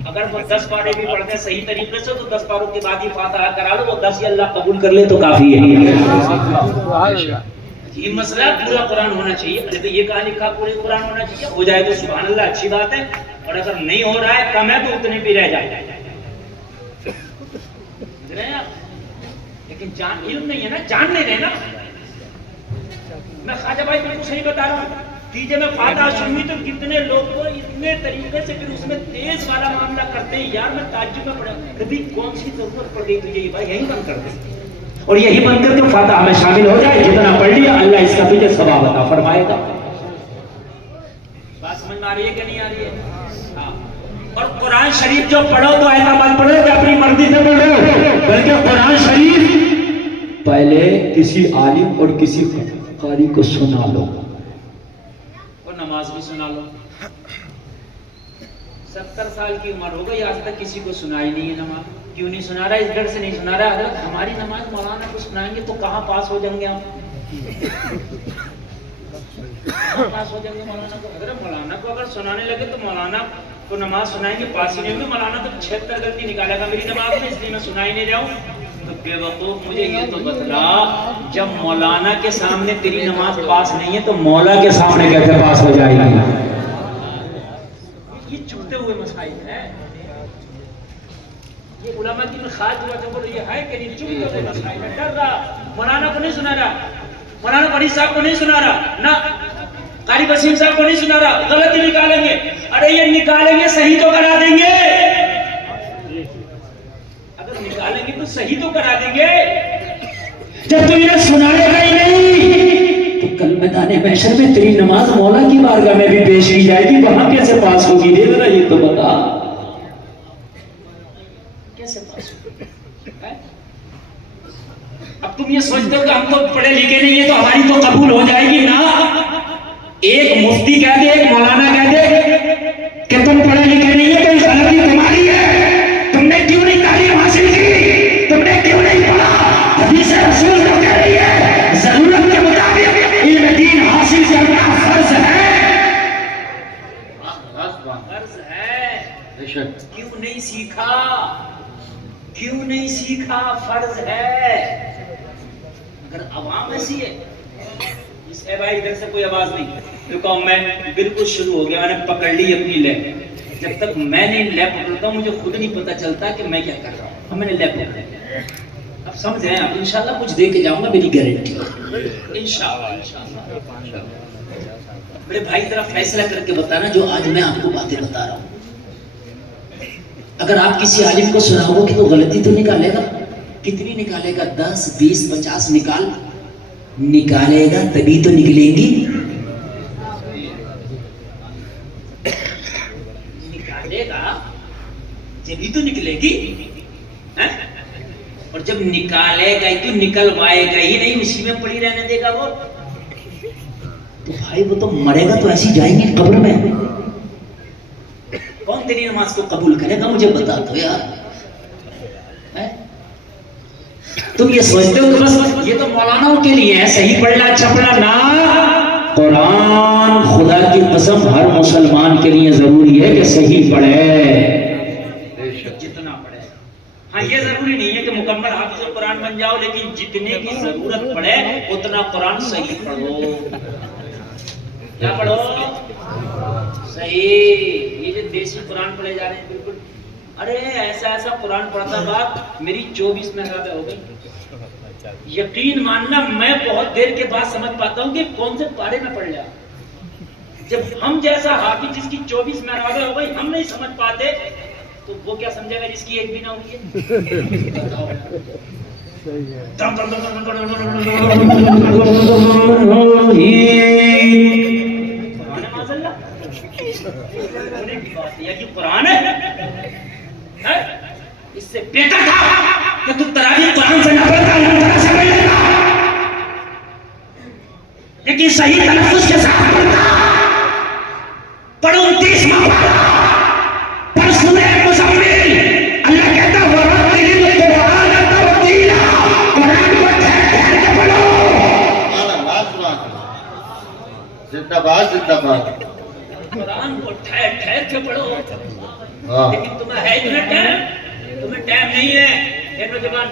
अगर वो 10 पारे भी पढ़ते हैं सही तरीके से तो 10 पारों के बाद ही फातिहा करा लो, वो 10 ही अल्लाह कबूल कर ले तो काफी है। ये मसला पूरा कुरान होना चाहिए। अरे तो ये कहा लिखा पूरे कुरान होना चाहिए, हो जाए तो सुभान अल्लाह अच्छी बात है, और अगर नहीं हो रहा है कम है तो उतने भी रह जाए। लेकिन जान इल्म नहीं है ना, जानने देना। मैं ख्वाजा भाई तुमको सही बता रहा हूँ, तीजे में फातिहा सुनी तो कितने लोग को इतने तरीके से फिर उसमें तेज वाला मामला करते हैं। यार मैं ताज्जुब में पड़ा, कभी कौन सी जरूरत पड़ गई तुझे भाई यही बंद कर दे और यही बंद करके फातिहा में शामिल हो जाए। जितना पढ़ लिया अल्लाह इसका तुझे सवाब अता फरमाएगा। बात समझ में आ रही है कि नहीं आ रही है? हाँ। और कुरान शरीफ जो पढ़ो तो ऐसा मत पढ़ो कि अपनी मर्जी से पढ़ो, बल्कि कुरान शरीफ पहले किसी आलिम और किसी कारी को सुना लो और नमाज भी सुना लो। 70 साल की उम्र हो गई आज तक किसी को सुनाई नहीं है नमाज। क्यों नहीं सुना रहा? इस डर से नहीं सुना रहा हजरत हमारी नमाज मौलाना को सुनाएंगे तो कहाँ पास हो जाएंगे हम? पास हो जाएंगे मौलाना को? हजरत मौलाना को अगर सुनाने लगे तो मौलाना को नमाज सुनाएंगे पास ही नहीं होंगे। मौलाना तो 76 गलती निकालेगा मेरी नमाज में, इसलिए मैं सुना ही नहीं रहा हूँ। तो बेवकूफ मुझे ये तो बतला, जब मौलाना के सामने तेरी नमाज पास नहीं है तो मौला के सामने कैसे पास हो जाएगी? ये चुपते हुए मसाइल है। ये उलमा की खास बात बोलो, ये है कि नहीं? चुपते हुए मसाइल है। डर रहा मौलाना को नहीं सुना रहा, मौलाना बड़ी साहब को नहीं सुना रहा ना, कारी वसीम साहब को नहीं सुना रहा, गलत निकालेंगे। अरे ये निकालेंगे, सही तो करा देंगे। अगर निकालेंगे तो सही तो करा देंगे। जब तू ये सुनाएगा ही नहीं तो कल मैदान महशर में तेरी नमाज मौला की बारगाह में भी पेश की जाएगी, वहां कैसे पास होगी? दे जरा ये तो बता, कैसे पास होगी? अब तुम ये सोचते हो कि हम तो पढ़े लिखे नहीं है तो हमारी तो कबूल हो जाएगी ना। एक मुफ्ती कह दे, एक मौलाना कह दे कि तुम पढ़े लिखे नहीं है तो ये गलती तुम्हारी है। तुमने क्यों नहीं तालीम हासिल की? तुमने क्यों नहीं पढ़ा? हदीस रसूल तो कह रही है जरूरत के मुताबिक इल्म दीन हासिल करना फर्ज है। फर्ज है। क्यों नहीं सीखा? क्यों नहीं सीखा? फर्ज है। अगर आवाम ऐसी है, इस भाई इधर से कोई आवाज नहीं, तो मैं बिल्कुल शुरू हो गया, मैंने पकड़ ली अपनी लैब। जब तक मैं नहीं लैब पकड़ता मुझे खुद नहीं पता चलता कि मैं क्या कर रहा हूँ। अब मैंने लैब पकड़ा, अब समझ रहे हैं आप। इंशाल्लाह कुछ दे के जाऊंगा, मेरी गारंटी। इंशाल्लाह। मेरे भाई जरा फैसला करके बताना जो आज मैं आपको बातें बता रहा हूँ। अगर आप किसी आलिम को सुनाओगे तो गलती तो निकालेगा। कितनी निकालेगा? 10, 20, 50 निकालेगा तभी तो निकलेंगी। निकालेगा जभी तो निकलेगी है? और जब निकालेगा ही तो निकलवाएगा ही नहीं, उसी में पड़ी रहने देगा वो। तो भाई वो तो मरेगा तो ऐसी जाएंगे कब्र में। कौन तेरी नमाज को कबूल करेगा? मुझे बता दो यार। है? तुम ये सोचते हो कि बस ये तो मौलानाओं के लिए है, सही पढ़ना अच्छा पढ़ना ना। कुरान खुदा की कसम हर मुसलमान के लिए जरूरी है कि सही पढ़े, जितना पढ़े। हाँ ये जरूरी नहीं है कि मुकम्मल हाफिज़ कुरान बन जाओ, लेकिन जितने की जरूरत पड़े उतना कुरान सही पढ़ो। क्या पढ़ो? सही। ये जो देसी कुरान पढ़े जा रहे हैं बिल्कुल, अरे ऐसा कुरान पढ़ता बाप मेरी 24 महराबें हो गई। यकीन मानना मैं बहुत देर के बाद समझ पाता हूँ कि कौन से पारे में पढ़ लिया। जब हम जैसा हाफिज जिसकी 24 महराबें हो गई हम नहीं समझ पाते तो वो क्या समझेगा जिसकी एक भी ना हुई है। कुरान है, इससे बेहतर था कि तू तरावी कुरान से ना पढ़ता, तरह से पढ़ लेगा, लेकिन सही तलफ्फुज़ के साथ पढ़ता। पढ़ो 29 पर सूरह मुज़म्मिल, अल्लाह कहता है वरत्तिल कुरान तरतीला, कुरान को ठहर के पढ़ो। जिंदाबाद जिंदाबाद। कुरान को ठहर के पढ़ो। लेकिन तुम्हें है इतना टाइम? तुम्हें टाइम नहीं है। नौजवान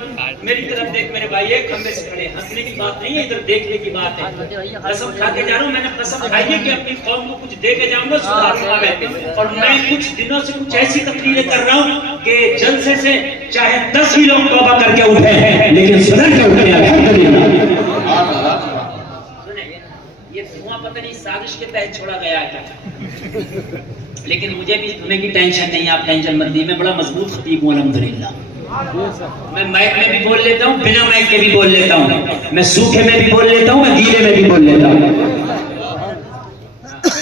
मेरी तरफ देख मेरे भाई, एक खंबे से खड़े, हंसने की बात नहीं है, इधर देखने की बात है। कसम खा के जा रहा हूँ, मैंने कसम खाई है कि अपनी कौम को कुछ दे के जाऊंगा, सुधारूंगा मैं। और मैं कुछ दिनों से कुछ ऐसी तकरीरें कर रहा हूँ कि जलसे से चाहे 10 भी लोग तौबा करके उठे हैं लेकिन सुधर के उठे। अल्हम्दुलिल्लाह। ये धुआं पता नहीं साजिश के तहत छोड़ा गया है, लेकिन मुझे भी धुएं की टेंशन नहीं है, आप टेंशन मत लीजिए। मैं बड़ा मजबूत खतीब हूँ अल्हम्दुलिल्लाह। मैं माइक में भी बोल लेता हूँ, बिना माइक के भी बोल लेता हूँ, मैं सूखे में भी बोल लेता हूँ, मैं गीले में भी बोल लेता हूँ,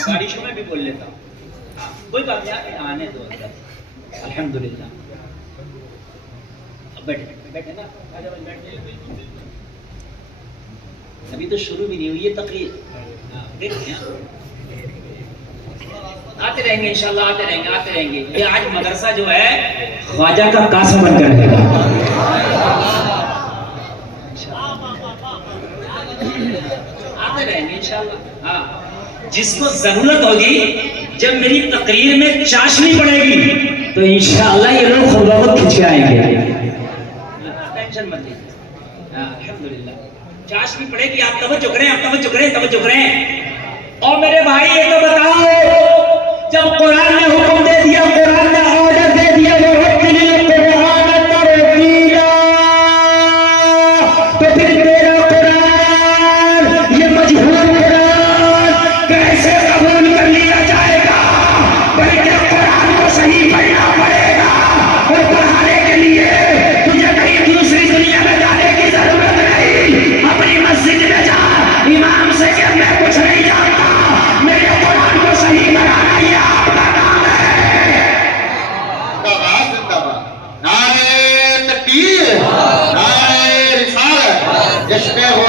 बारिशों में भी बोल लेता हूँ। कोई बात नहीं, आने दो अल्हम्दुलिल्लाह। अब बैठे ना, अभी तो शुरू भी नहीं हुई है तकरीर। देखते हैं, आते रहेंगे इंशाल्लाह, आते रहेंगे। ये आज मदरसा जो है ख्वाजा का कासा बनकर रहेगा। आते रहेंगे इंशाल्लाह। हाँ, जिसको जरूरत होगी जब मेरी तकरीर में चाशनी पड़ेगी तो इंशाल्लाह ये लोग खुद ब खुद खिंच के आएंगे, टेंशन मत लीजिए। अल्हम्दुलिल्लाह चाशनी पड़ेगी। आप तवज्जो करें। और मेरे भाई ये तो बताओ, जब कुरान ने हुक्म दे दिया, कुरान ने ऑर्डर दे दिया वरत्तिल कुरान तरतीला, तो फिर तेरा कुरान, ये मजबूर कुरान कैसे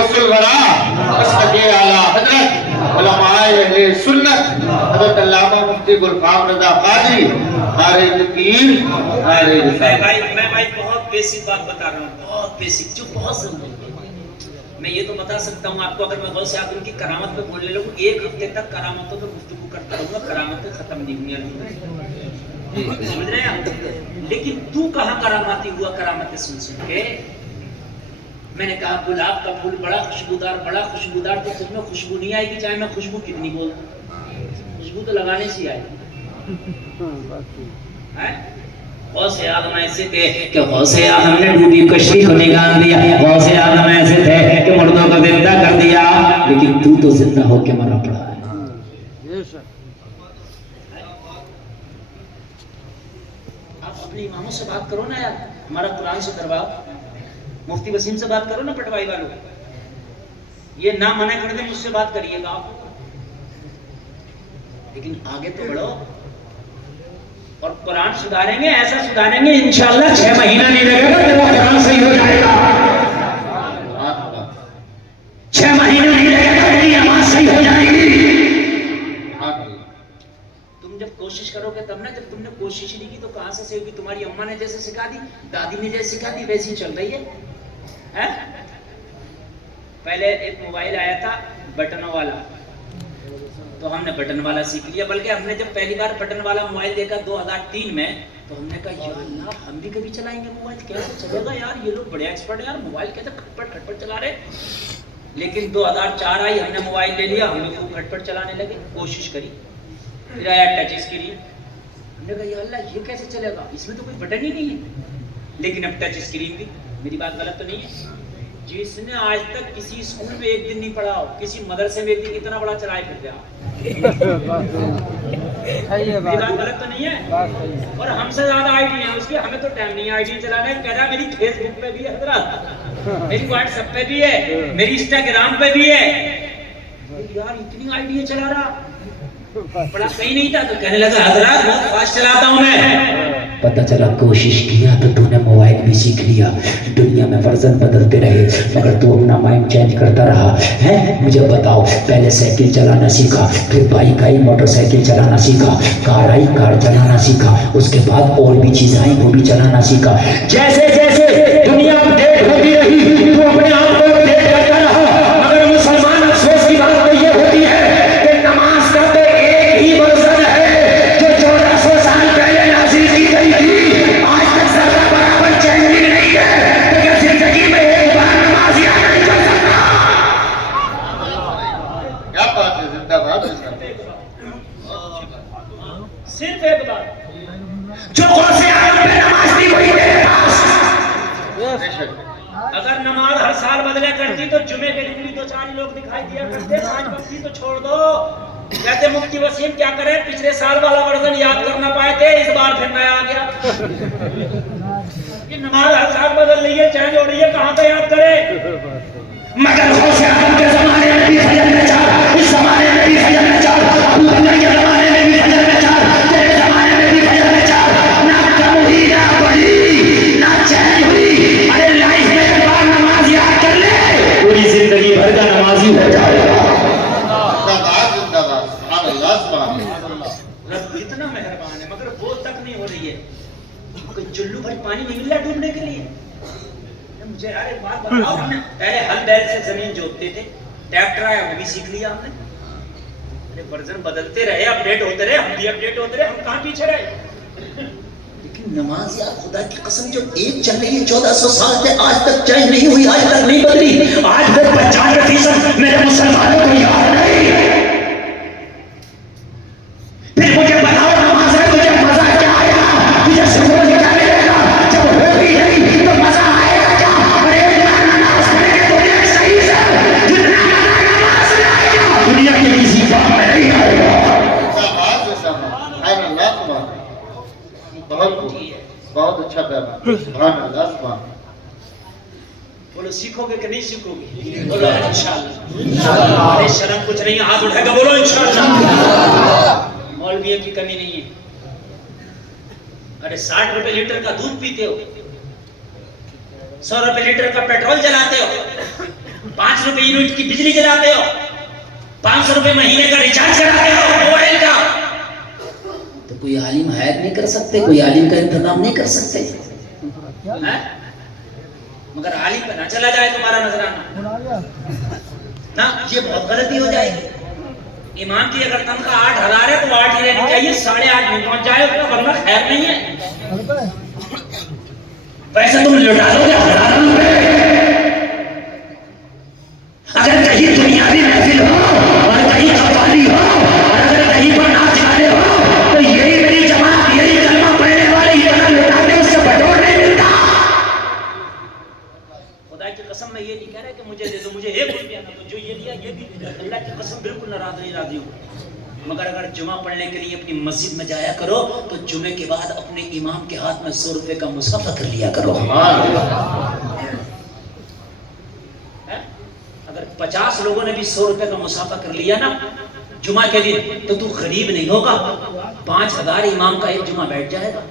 गौसुल वरा मसलके आला हजरत उलमाए अहले सुन्नत हजरत अल्लामा मुफ्ती गुलफाम रजा काजी हमारे यकीन हमारे मैं भाई बहुत बेसिक बात बता रहा हूँ, बहुत बेसिक, जो बहुत जरूरी है। मैं ये तो बता सकता हूँ आपको, अगर मैं गौसे आजम की करामत पे बोलने लगूँ, एक हफ्ते तक करामतों पे गुफ्तगू करता रहूंगा, करामतें खत्म नहीं होंगी। समझ रहे हैं आप? लेकिन तू कहाँ करामाती हुआ करामतें सुन सुन के? मैंने कहा गुलाब का फूल बड़ा खुशबूदार, तो तुझमें खुशबू नहीं आएगी चाहे मैं खुशबू कितनी बोल दूं, खुशबू तो लगाने से आएगी। गौसे आजम ऐसे थे कि गौसे आजम ने डूबी कश्ती को निकाल दिया, गौसे आजम ऐसे थे कि मुर्दों को जिंदा कर दिया, लेकिन तू तो जिंदा होके मरा पड़ा है। आप अपने इमामों से बात करो ना यार, हमारा कुरान से करवाओ, मुफ्ती वसीम से बात करो ना, पटवाई वालों, ये ना मना कर दे मुझसे बात करिएगा आप, लेकिन आगे तो बढ़ो और कुरान सुधारेंगे, ऐसा सुधारेंगे इंशाअल्लाह 6 महीना नहीं लगेगा, तेरा कुरान सही हो जाएगा। 6 महीना नहीं लगेगा, तेरी आवाज सही हो जाएगी। तुम जब कोशिश करोगे तब ना, जब तुमने कोशिश नहीं की तो कहां से होगी? तुम्हारी अम्मा ने जैसे सिखा दी, दादी ने जैसे सिखा दी, वैसी चल रही है? पहले एक मोबाइल आया था बटनों वाला, तो हमने बटन वाला सीख लिया, बल्कि हमने जब पहली बार बटन वाला मोबाइल देखा 2003 में, तो हमने कहा यार अल्लाह हम भी कभी चलाएंगे मोबाइल, कैसे चलेगा यार, ये लोग बड़े एक्सपर्ट है यार, मोबाइल कैसे खटपट चला रहे। लेकिन 2004 आई, हमने मोबाइल ले लिया, हम लोग खटपट चलाने लगे, कोशिश करी, फिर आया टच स्क्रीन, हमने कहा यार अल्लाह ये कैसे चलेगा, इसमें तो कोई बटन ही नहीं है। लेकिन अब टच स्क्रीन भी, मेरी बात गलत तो नहीं है? जिसने आज तक किसी स्कूल में एक दिन नहीं पढ़ा हो, किसी मदरसे में एक दिन इतना बड़ा चलाए फिर गया, बात गलत तो नहीं है? और हमसे ज्यादा आईडी है उसकी, हमें तो टाइम नहीं है आईडी चलाने। कह रहा मेरी फेसबुक पे भी है हजरत, मेरी व्हाट्सएप पे भी है, मेरी इंस्टाग्राम पे भी है। यार इतनी आईडी चला रहा, बड़ा सही नहीं था, तो कहने लगा हजरत बहुत फास्ट चलाता हूँ मैं। पता चला कोशिश किया तो तूने मोबाइल भी सीख लिया, दुनिया में वर्जन बदलते रहे मगर तू अपना माइंड चेंज करता रहा है। मुझे बताओ, पहले साइकिल चलाना सीखा, फिर बाइक आई, मोटरसाइकिल चलाना सीखा, कार आई, कार चलाना सीखा, उसके बाद और भी चीजें आई, वो भी चलाना सीखा। जैसे जैसे दुनिया अपडेट होती रही तू अपने आप को अपडेट करता रहा, मगर मुसलमान अफसोस की बात तो ये होती है कि नमाज का तो एक ही वर्जन है जो 1400 साल पहले नाज़िल की गई थी, आज तक ज़रा बराबर चेंज भी नहीं है। तो क्या जिंदगी में एक बार नमाज याद नहीं कर सकता? क्या बात है, जिंदाबाद। सिर्फ एक बार जो गौसे आजम पे नमाज थी वही मेरे पास। अगर नमाज हर साल बदला करती तो जुमे के दिन भी 2-4 लोग दिखाई दिया करते, 5 वक्त तो छोड़ दो। कहते मुफ्ती वसीम क्या करे, पिछले साल वाला वर्जन याद कर ना पाए थे, इस बार फिर नया आ गया। कि नमाज हर साल बदल रही है, चेंज हो रही है, कहाँ पे याद करे? मगर गौसे आजम के जमाने में भी फजर में 4, इस जमाने में भी फजर में 4, अबू बकर के जमाने में भी फजर में 4, तेरे जमाने में भी फजर में 4, ना कम हुई ना बढ़ी ना चेंज हुई। अरे लाइफ में एक बार नमाज याद कर ले, पूरी जिंदगी भर का नमाजी हो जाएगा। रब इतना मेहरबान है, मगर वो तक नहीं हो रही है, कोई चुल्लू भर पानी नहीं मिल रहा डूबने के लिए। मुझे यार एक बात बताओ, हमने पहले हल बैल से जमीन जोतते थे, ट्रैक्टर आया वो भी सीख लिया हमने। अरे वर्जन बदलते रहे, अपडेट होते रहे, हम भी अपडेट होते रहे, हम कहाँ पीछे रहे? लेकिन नमाज यार खुदा की कसम जो एक चल रही है 1400 साल से, आज तक चेंज नहीं हुई, आज तक नहीं बदली। आज तक 95% मेरे मुसलमानों को याद नहीं। फिर मुझे बताओ नमाज है, तुझे मजा क्या आएगा, तुझे सुकून क्या मिलेगा? जब होगी नहीं तो मजा आएगा क्या? अरे नमाज पढ़ेंगे दुनिया सही से, जितना मजा नमाज में आएगा दुनिया के किसी काम में नहीं आएगा। बहुत अच्छा पैगाम, सुभान अल्लाह, सुभान। बोलो सीखोगे कि नहीं सीखोगे? बोलो इंशाअल्लाह। अरे शर्म कुछ नहीं है, हाथ उठाकर बोलो इंशाअल्लाह। मौलवियों की कमी नहीं है। अरे 60 रुपए लीटर का दूध पीते हो, 100 रुपए लीटर का पेट्रोल जलाते हो, 5 रुपए यूनिट की बिजली जलाते हो, 500 रुपए महीने का रिचार्ज कराते हो मोबाइल का। तो कोई आलिम हायर नहीं कर सकते, कोई आलिम का इंतजाम नहीं कर सकते है? मगर आलिम पे ना चला जाए तुम्हारा नजराना ना, ये बहुत गलती हो जाएगी। इमाम की अगर तनख्वाह 8,000 है तो 8 ही रहनी चाहिए, 8.5 में पहुंच जाए तो वरना खैर नहीं है। पैसे तुम लुटा दोगे 1,000 रुपए। अगर कहीं दुनियावी महफिल हो और कहीं कव्वाली हो और अगर कहीं पर नाच गाने हो तो यही मेरी जमात, यही कलमा पढ़ने वाले इतना लुटाते, उससे बटोर नहीं मिलता। खुदा की कसम मैं ये नहीं कह रहा कि मुझे दे दो, मुझे 1 रुपया ना दो, जो ये दिया ये भी दे दो, अल्लाह की कसम बिल्कुल नाराज नहीं राजी हूँ। मगर अगर जुमा पढ़ने के लिए अपनी मस्जिद में जाया करो तो जुमे के बाद अपने इमाम के हाथ में 100 रुपए का मुसाफा कर लिया करो। अगर 50 लोगों ने भी 100 रुपए का मुसाफा कर लिया ना जुमा के दिन, तो तू गरीब नहीं होगा। 5,000 इमाम का एक जुमा बैठ जाएगा,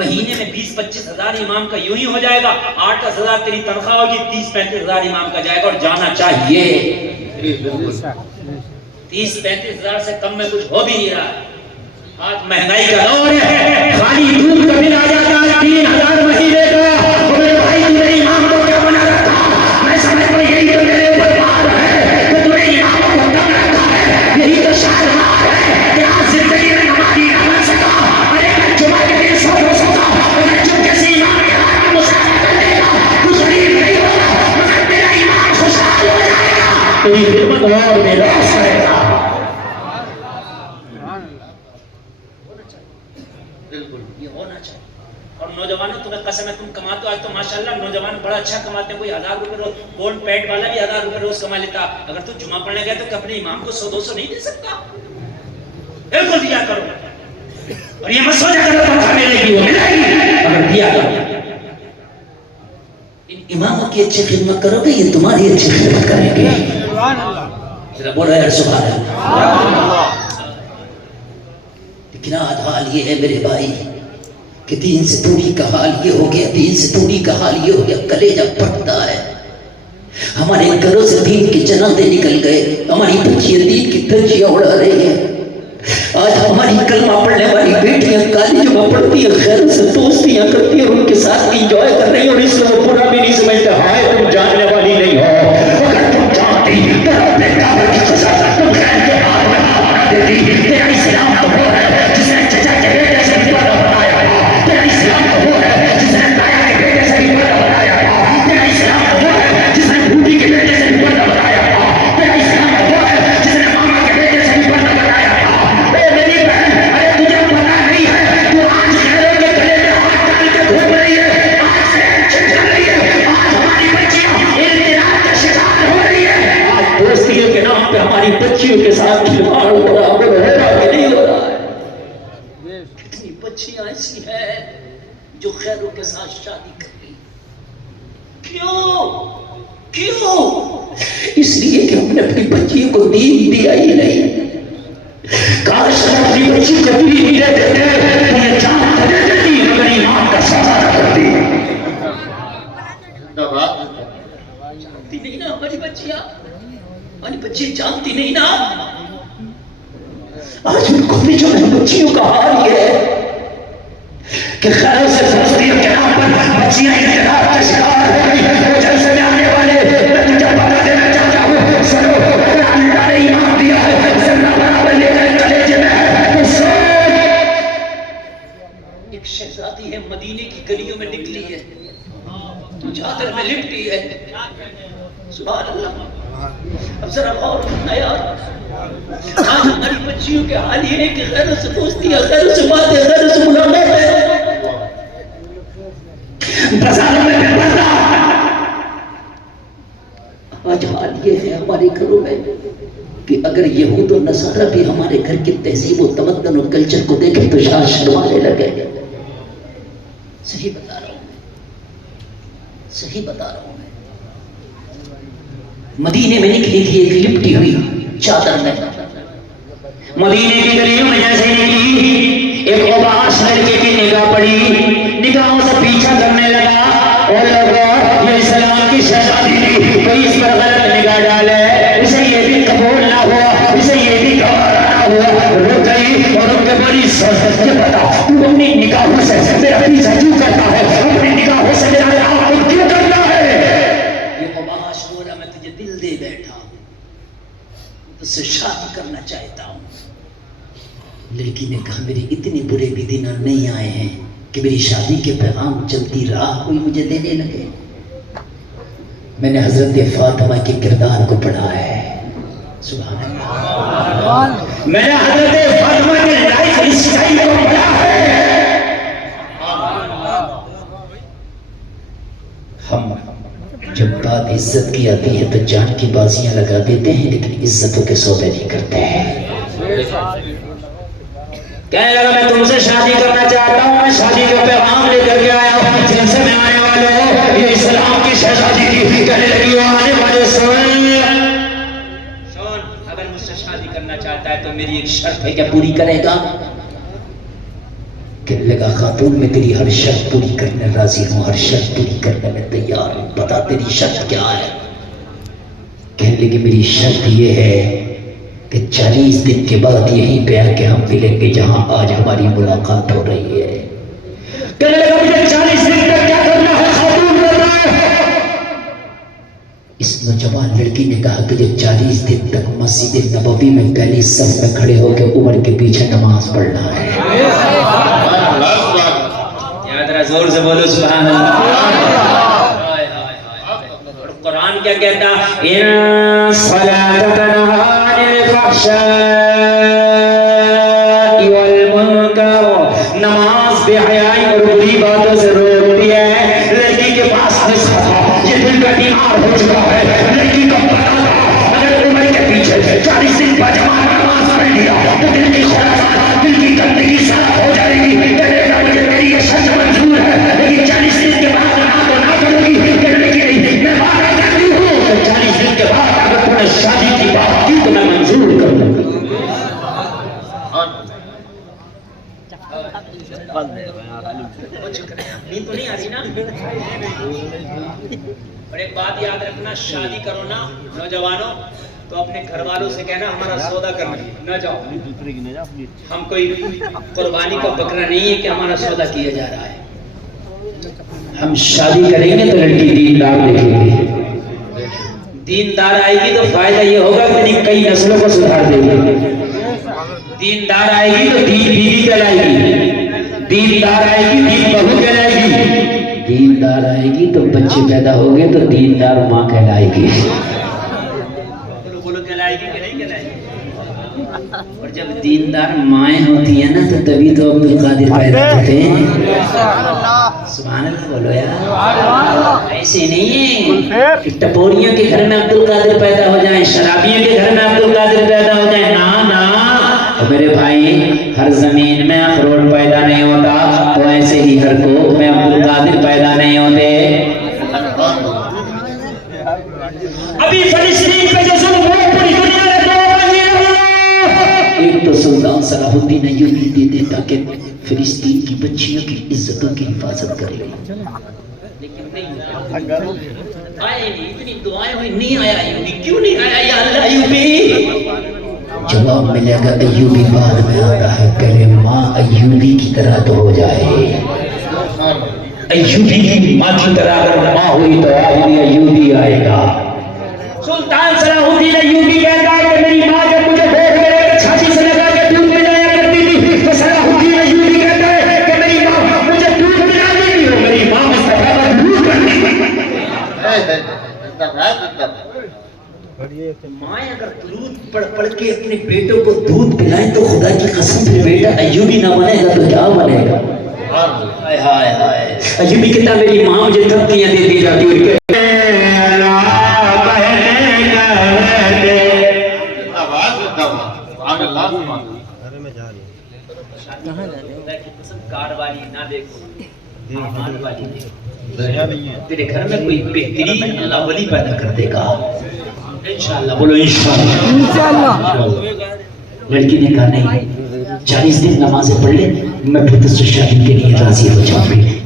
महीने में 20-25 हजार इमाम का यूं ही हो जाएगा। 8-10 हजार तेरी तनख्वाह होगी, 30-35 हजार इमाम का जाएगा। और जाना चाहिए, 30-35 हजार से कम में कुछ हो भी नहीं रहा। आज महंगाई का दौर है, खाली दूध का बिल आ जाता है 3,000 महीने का। मेरे भाई तूने इमाम को क्या बना रखा? मैं समझता हूं यही तो मेरे ऊपर बात है कि तूने इमाम को दम रखा है। यही तो शायद है कि आज जिंदगी में नमाज़ी ना बन सका। अरे मैं जुमा के दिन सो सका, मैं चुप कैसे इमाम के हाथ में मुसाफा कर देगा। तू गरीब नहीं होगा मगर तेरा इमाम खुशहाल हो जाएगा, तेरी खिदमत और में रोश रहेगा। बिल्कुल ये होना चाहिए। और नौजवानों तुम्हें कसम है, तुम कमाते हो। आज तो माशाल्लाह नौजवान बड़ा अच्छा कमाते हैं। कोई 1,000 रुपए रोज, गोल्ड पैड वाला भी 1,000 रुपए रोज कमा लेता। अगर तू जुमा पढ़ने गया तो अपने इमाम को 100-200 नहीं दे सकता? बिल्कुल दिया करो। और ये मत सोचा करो तनख्वाह मिलेगी, वो मिलेगी, अगर दिया करो। इन इमामों की अच्छी खिदमत करोगे, ये तुम्हारी अच्छी खिदमत करेंगे। बोलो यार सुभान अल्लाह। लेकिन आज हाल ये है मेरे भाई कि दीन से दूरी का हाल ये हो गया, दीन से दूरी का हाल ये हो गया, कलेजा फटता है। हमारे घरों से दीन की जन्नतें निकल गए, हमारी बच्चियां दीन की धज्जियां उड़ा रही है। आज हमारी कलमा पढ़ने वाली बेटियां कॉलेजों में पढ़ती है, खैर से दोस्तियां करती है, उनके साथ इंजॉय कर रही है और इसको वो पूरा भी नहीं समझता। हाय तुम जानने वाली नहीं हो, अगर तुम जानती तो अपने काबा की सजा तुम खैर के हाथ में हाथ देती। तेरा इस्लाम तो वो है जिसने चचा के बेटे से भी बड़ा बनाया था। तेरा इस्लाम तो वो है जिसने ताया के बेटे से भी बड़ा बनाया था। तेरा इस्लाम तो वो है जिसने बूढ़ी के बेटे से भी बड़ा बनाया था। तेरा इस्लाम तो वो है जिसने मामा के बेटे से भी बड़ा बनाया था। मेरी बहन, अरे तुझे पता नहीं है, तू आज खैरों के गले में हाथ डाल के घूम रही है, आज से चल रही है। आज हमारी बच्चियां इल्तिराज का शिकार हो रही है। आज दोस्तियों के नाम पे हमारी बच्चियों के साथ खिलवाड़ हो रहा है कि नहीं हो रहा है? कितनी बच्चियां ऐसी हैं जो खैरों के साथ शादी कर रही। क्यों? इसलिए कि हमने अपनी बच्चियों को दीन दिया ही नहीं। काश अपनी बच्ची को दीन नहीं देते तो ये जान तो दे देती, मगर ईमान का सहारा करती। जानती नहीं ना हमारी बच्चियां, हमारी बच्ची जानती नहीं ना। आज उन कॉलेजों में बच्चियों का हाल ये है कि खैर से दोस्तियों के नाम पर बच्चियां इल्तिराज का शिकार हो रही है। वो जलसे में आने वाले मैं तुझे बता देना चाहता हूँ, सुनो, अगर अल्लाह ने ईमान दिया है, जन्नत बराबर लेकर कलेजे में है तो सुन। एक शहजादी है, मदीने की गलियों में निकली है, तो चादर में लिपटी है। सुभान अल्लाह। अब जरा गौर करना यार, आज हमारी बच्चियों के हाल ये है कि गैरों से दोस्ती है, गैरों से बातें, गैरों से मुलाकात है, बाजारों में बेपर्दा। आज हाल ये है हमारे घरों में कि अगर यहूद और नसारा भी हमारे घर की तहजीब और तमद्दुन और कल्चर को देखे तो शायद शर्माने लगे। सही बता रहा हूं मैं, सही बता रहा हूं मैं। मदीने में निकली थी एक लिपटी हुई चादर में, मदीने की गलियों में जैसे निकली एक उबास लड़के की निगाह पड़ी, निगाहों से पीछा करने लगा और लोगों ये इस्लाम की शहजादी थी, कोई इस पर गलत निगाह डाले, इसे ये भी कबूल ना हुआ, इसे ये भी गवारा ना हुआ, रुक गई और उनके बड़ी ये बता, तू अपनी निगाहों से मेरा पीछा क्यों करता है, अपनी निगाहों से मेरा राह क्यों करता है? ये मुबाश बोला, मैं तुझे दिल दे बैठा हूं, तुझसे शादी करना चाहता हूं। लड़की ने कहा मेरे इतने बुरे भी दिन नहीं आए हैं कि मेरी शादी के पैगाम चलती राह कोई मुझे देने लगे। मैंने हजरत फातिमा के किरदार को पढ़ा है, सुभान अल्लाह। मैंने हजरत फातिमा के लाइफ स्टाइल को पढ़ा है। हम जब बात इज्जत की आती है तो जान की बाजियां लगा देते हैं, लेकिन इज्जतों के सौदे नहीं करते हैं। कहने लगा मैं तुमसे शादी करना चाहता हूँ, मैं शादी का पैगाम लेकर के आया हूँ, जिनसे मैं आने वाले हो ये इस्लाम की शहजादी थी। कहने लगी आने वाले सुन, अगर मुझसे शादी करना चाहता है तो मेरी एक शर्त है, क्या पूरी करेगा? कहने लगा खातून मैं तेरी हर शर्त पूरी करने राजी हूँ, हर शर्त पूरी करने में तैयार हूँ, बता तेरी शर्त क्या है? कहने लगी मेरी शर्त ये है कि 40 दिन के बाद यहीं पे आके हम मिलेंगे जहां आज हमारी मुलाकात हो रही है। कहने लगा मुझे 40 दिन तक क्या करना है खातून बताओ। इस नौजवान लड़की ने कहा कि जो 40 दिन तक मस्जिद नबवी में पहली सफ में खड़े होकर उमर के पीछे नमाज पढ़ना है। याद जोर से बोलो सुभान अल्लाह। कुरान क्या कहता इन सलात तनहा नमाज बेहयाई और बुरी बातों से रोकती है। लड़की के पास ये दिल का बीमार हो चुका है, लड़की को पता था अगर उम्र के पीछे 40 दिन का जमा नमाज पढ़ लिया तो दिल की खुराफात, दिल की गंदगी साफ हो जाएगी। मेरी ये शर्त मंजूर है, लेकिन 40 दिन के बाद ना करोगी। कहने की नहीं मैं वादा करती हूँ 40 दिन के बाद अगर तूने शादी की बात की तो मैं मंजूर कर लूंगी। नींद तो नहीं आ रही ना? और एक बात याद रखना, शादी करो ना नौजवानों तो अपने घर वालों से कहना हमारा सौदा करना न जाओ। हम कोई कुर्बानी का बकरा नहीं है कि हमारा सौदा किया जा रहा है। हम शादी करेंगे तो लड़की दीनदार देखेंगे, दीनदार आएगी तो फायदा ये होगा कि कई नस्लों को सुधार देगी। दीनदार आएगी तो दीन बीवी कहलाएगी, दीनदार आएगी दीन बहू कहलाएगी, दीनदार आएगी तो बच्चे पैदा होंगे तो दीनदार माँ कहलाएगी। बोलो कहलाएगी कि नहीं कहलाएगी? और जब दीनदार माएँ होती है ना तो तभी तो अब्दुल कादिर पैदा होते हैं। सुभान अल्लाह बोलो यार, ऐसे नहीं है कि टपोरियों के घर में अब्दुल कादिर पैदा हो जाए, शराबियों के घर में अब्दुल कादिर पैदा हो जाए। ना ना तो मेरे भाई, हर जमीन में अखरोट पैदा नहीं होता तो ऐसे ही हर को में अब्दुल कादिर पैदा नहीं होते। अभी फिलिस्तीन पे जो जुल्म हुआ पूरी दुनिया में 2 महीने हुआ। एक तो सुल्तान सलाहुद्दीन अय्यूबी दे देता कि फिलिस्तीन की बच्चियों की इज्जतों की हिफाजत कर ले, लेकिन नहीं आए नहीं, इतनी दुआएं हुई नहीं आया अय्यूबी। क्यों नहीं आया या अल्लाह अय्यूबी? जवाब मिलेगा अय्यूबी बाद में आता है, पहले माँ अय्यूबी की तरह तो हो जाए। अय्यूबी की माँ की तरह अगर माँ हुई तो आखिरी अय्यूबी आएगा। सुल्तान सलाहुद्दीन अय्यूबी कहता है कि मेरी माँ जब मुझे भोग में छाती से लगा के दूध पिलाया करती थी तो सलाहुद्दीन अय्यूबी कहता है कि मेरी माँ मुझे दूध पिलाती थी, और मेरी माँ मुस्तफा का दूध करती थी। माँ अगर दूध पढ़ के अपने बेटों को दूध पिलाए तो खुदा की कसम से बेटा अय्यूबी ना बनेगा तो क्या बनेगा? हाय हाय हाय, अय्यूबी कहता मेरी माँ मुझे धमकियां देती जाती है। कारवाली ना देखो, तेरे घर में कोई बेहतरीन अल्लाह वली पैदा कर देगा इंशाअल्लाह। बोलो इंशाअल्लाह। लड़की ने कहा नहीं, 40 दिन नमाजें पढ़ ले, मैं फिर तुझसे शादी के लिए राजी हो जाऊंगी।